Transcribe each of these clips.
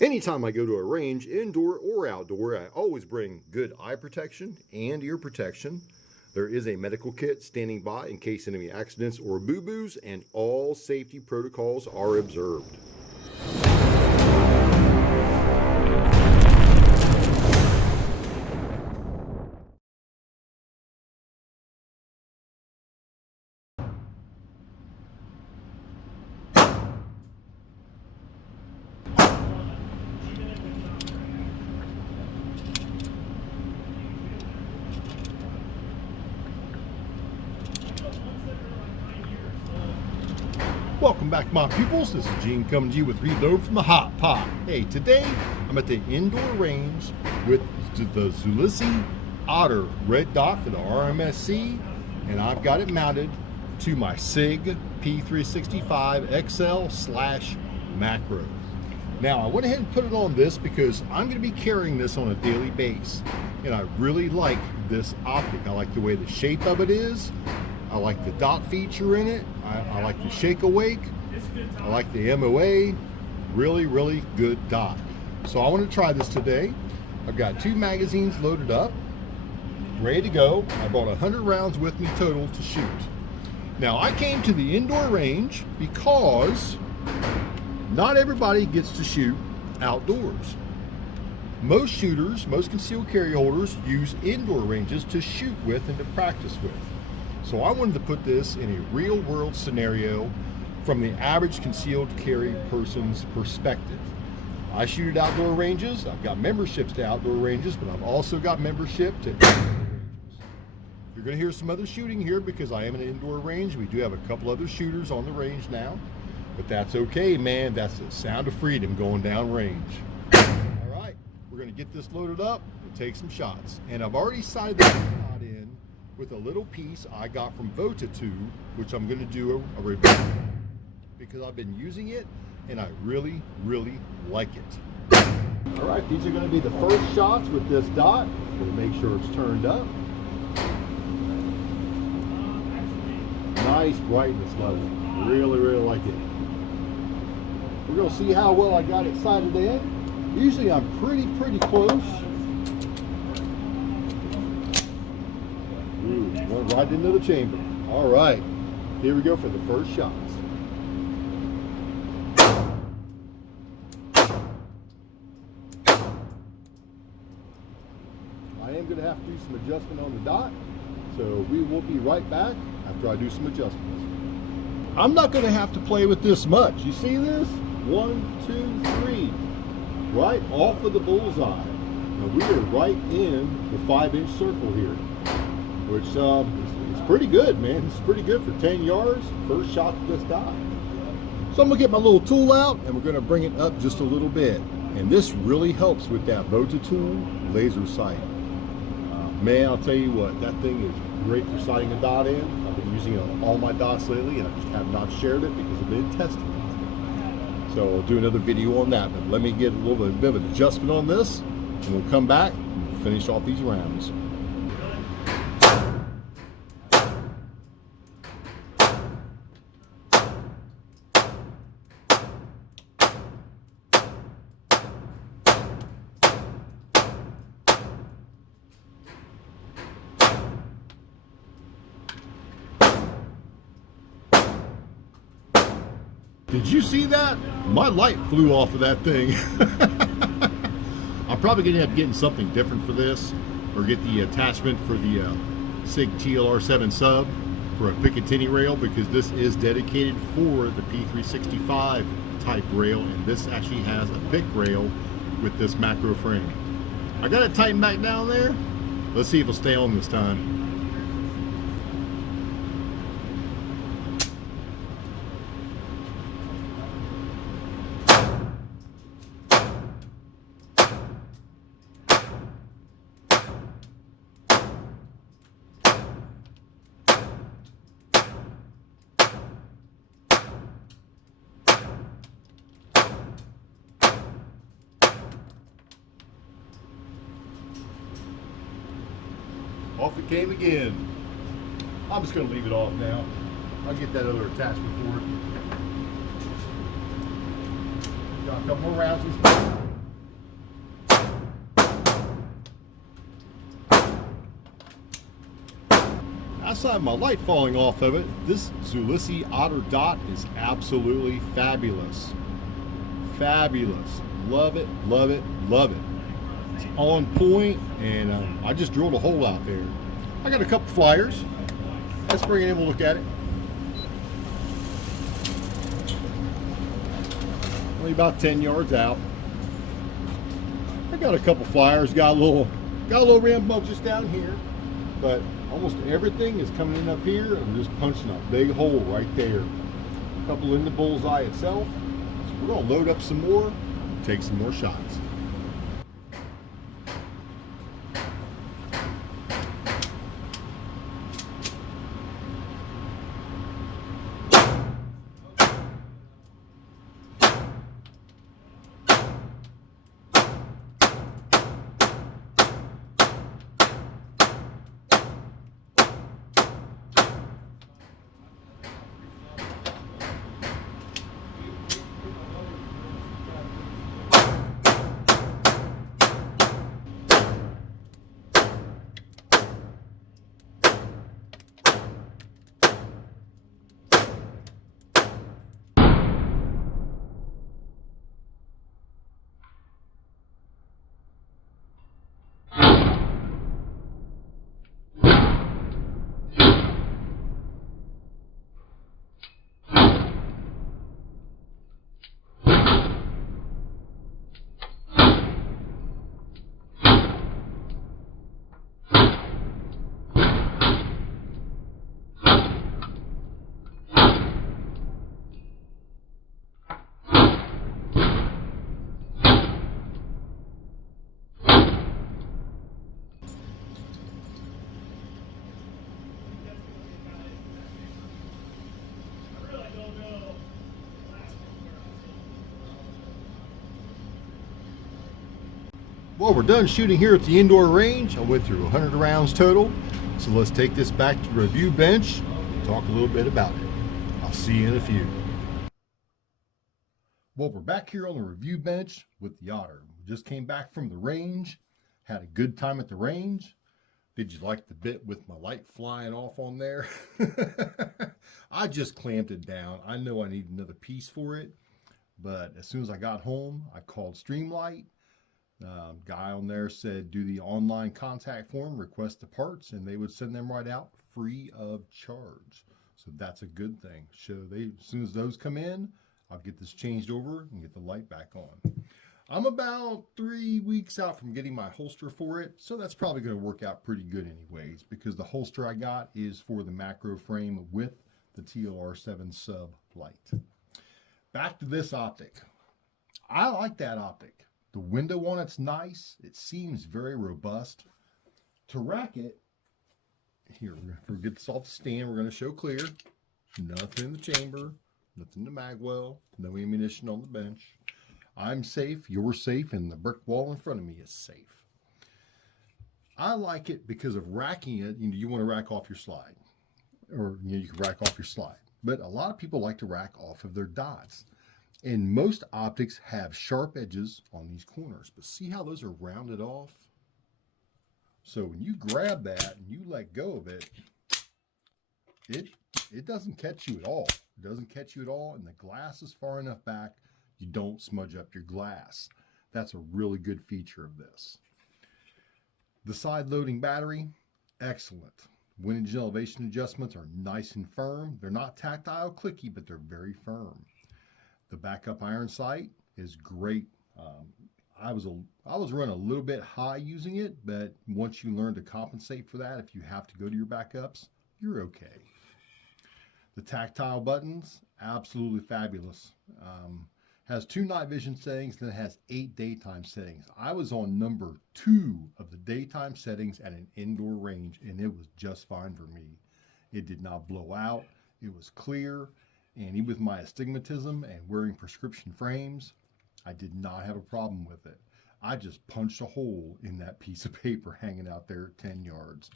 Anytime I go to a range, indoor or outdoor, I always bring good eye protection and ear protection. There is a medical kit standing by in case of any accidents or boo-boos, and all safety protocols are observed. Welcome back, my pupils. This is Gene coming to you with Reload from the Hot Pot. Hey, today I'm at the indoor range with the Zulisy OTTER red dot for the RMSc, and I've got it mounted to my SIG P365 XL/macro. Now, I went ahead and put it on this because I'm going to be carrying this on a daily basis, and I really like this optic. I like the way the shape of it is. I like the dot feature in it. I like the shake awake. I like the MOA. Really, really good dot. So I want to try this today. I've got 2 magazines loaded up, ready to go. I brought 100 rounds with me total to shoot. Now, I came to the indoor range because not everybody gets to shoot outdoors. Most shooters, most concealed carry holders use indoor ranges to shoot with and to practice with. So I wanted to put this in a real world scenario from the average concealed carry person's perspective. I shoot at outdoor ranges. I've got memberships to outdoor ranges, but I've also got membership to indoor ranges. You're going to hear some other shooting here because I am in an indoor range. We do have a couple other shooters on the range now, but that's okay, man. That's the sound of freedom going down range. All right, we're going to get this loaded up and take some shots. And I've already sighted that shot in with a little piece I got from OTTER, which I'm going to do a review because I've been using it and I really, really like it. All right, these are going to be the first shots with this dot. We'll make sure it's turned up. Nice brightness level. Really, really like it. We're going to see how well I got it sighted in. Usually I'm pretty close. Went right into the chamber. All right, here we go for the first shots. I am going to have to do some adjustment on the dot, so we will be right back after I do some adjustments. I'm not going to have to play with this much. You see this? 1, 2, 3. Right off of the bullseye. Now we are right in the 5-inch circle here, which is pretty good, man. It's pretty good for 10 yards. First shot to this dot. So I'm gonna get my little tool out and we're gonna bring it up just a little bit. And this really helps with that OTTER laser sight. Man, I'll tell you what, that thing is great for sighting a dot in. I've been using it on all my dots lately and I just have not shared it because I've been testing it. So I'll do another video on that, but let me get a little bit of an adjustment on this and we'll come back and finish off these rounds. Did you see that? My light flew off of that thing. I'm probably going to end up getting something different for this, or get the attachment for the SIG TLR7 sub for a Picatinny rail, because this is dedicated for the P365 type rail, and this actually has a PIC rail with this macro frame. I got it tightened back down there. Let's see if it'll stay on this time. Off it came again. I'm just going to leave it off now. I'll get that other attachment for it. Got a couple more rounds. Outside of my light falling off of it, this Zulisy OTTER dot is absolutely fabulous. Fabulous. Love it, love it, love it. It's on point, and I just drilled a hole out there. I got a couple flyers. Let's bring it in, we'll look at it. Only about 10 yards out. I got a couple flyers, got a little ram bug just down here, but almost everything is coming in up here. I'm just punching a big hole right there. A couple in the bullseye itself. So we're gonna load up some more, take some more shots. Well, we're done shooting here at the indoor range. I went through 100 rounds total. So let's take this back to the review bench and talk a little bit about it. I'll see you in a few. Well, we're back here on the review bench with the OTTER. We just came back from the range, had a good time at the range. Did you like the bit with my light flying off on there? I just clamped it down. I know I need another piece for it, but as soon as I got home, I called Streamlight. Guy on there said do the online contact form, request the parts, and they would send them right out free of charge. So that's a good thing. So as soon as those come in, I'll get this changed over and get the light back on. I'm about 3 weeks out from getting my holster for it, so that's probably going to work out pretty good anyways, because the holster I got is for the macro frame with the TLR7 sub light. Back to this optic. I like that optic. The window on it's nice. It seems very robust. To rack it, here, we're going to get this off the stand. We're going to show clear. Nothing in the chamber, nothing in the mag well, no ammunition on the bench. I'm safe, you're safe, and the brick wall in front of me is safe. I like it because of racking it. You want to rack off your slide, or you can rack off your slide. But a lot of people like to rack off of their dots. And most optics have sharp edges on these corners, but see how those are rounded off? So when you grab that and you let go of it, it doesn't catch you at all. It doesn't catch you at all, and the glass is far enough back, you don't smudge up your glass. That's a really good feature of this. The side loading battery, excellent. Windage and elevation adjustments are nice and firm. They're not tactile clicky, but they're very firm. The backup iron sight is great. I was running a little bit high using it, but once you learn to compensate for that, if you have to go to your backups, you're okay. The tactile buttons, absolutely fabulous. Has 2 night vision settings, then it has 8 daytime settings. I was on number 2 of the daytime settings at an indoor range, and it was just fine for me. It did not blow out. It was clear. And even with my astigmatism and wearing prescription frames, I did not have a problem with it. I just punched a hole in that piece of paper hanging out there at 10 yards.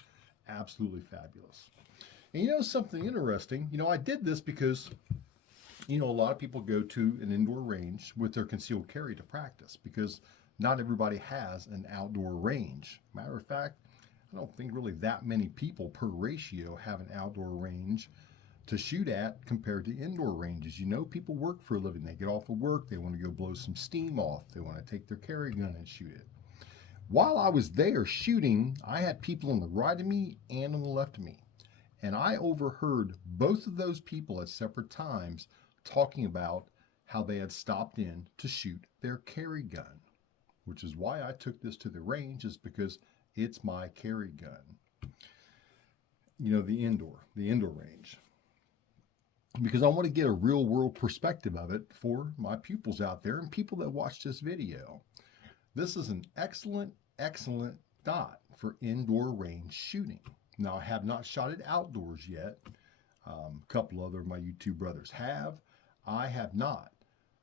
Absolutely fabulous. And you know something interesting? I did this because, a lot of people go to an indoor range with their concealed carry to practice because not everybody has an outdoor range. Matter of fact, I don't think really that many people per ratio have an outdoor range to shoot at compared to indoor ranges. You know, people work for a living. They get off of work, they want to go blow some steam off, they want to take their carry gun and shoot it. While I was there shooting, I had people on the right of me and on the left of me. And I overheard both of those people at separate times talking about how they had stopped in to shoot their carry gun, which is why I took this to the range, is because it's my carry gun. You know, the indoor range. Because I want to get a real world perspective of it for my pupils out there and people that watch this video. This is an excellent dot for indoor range shooting. Now, I have not shot it outdoors yet. A couple other of my YouTube brothers have. I have not.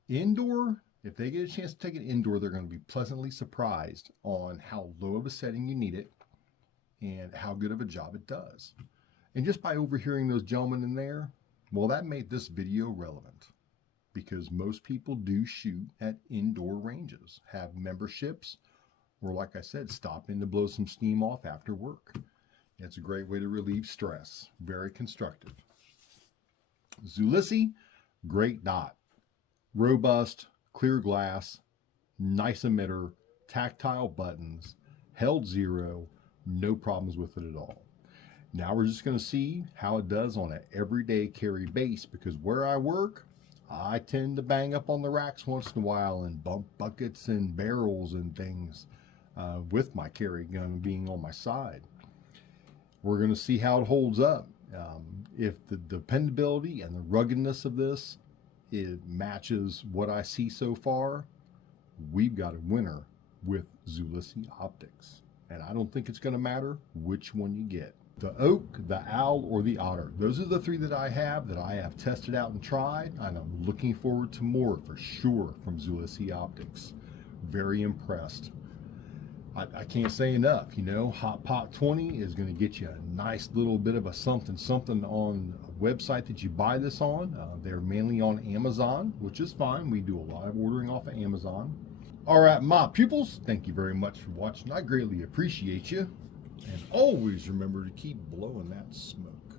Indoor, if they get a chance to take it indoor, they're going to be pleasantly surprised on how low of a setting you need it and how good of a job it does. And just by overhearing those gentlemen in there, well, that made this video relevant, because most people do shoot at indoor ranges, have memberships, or like I said, stop in to blow some steam off after work. It's a great way to relieve stress. Very constructive. Zulisy, great dot. Robust, clear glass, nice emitter, tactile buttons, held zero, no problems with it at all. Now we're just going to see how it does on an everyday carry base, because where I work, I tend to bang up on the racks once in a while and bump buckets and barrels and things with my carry gun being on my side. We're going to see how it holds up. If the dependability and the ruggedness of this, it matches what I see so far, we've got a winner with Zulisy optics. And I don't think it's going to matter which one you get. The oak, the owl, or the otter. Those are the three that I have tested out and tried, and I'm looking forward to more for sure from Zulisy Optics. Very impressed. I can't say enough, you know, Hot Pot 20 is going to get you a nice little bit of a something on a website that you buy this on. They're mainly on Amazon, which is fine. We do a lot of ordering off of Amazon. All right, my pupils, thank you very much for watching. I greatly appreciate you. And always remember to keep blowing that smoke.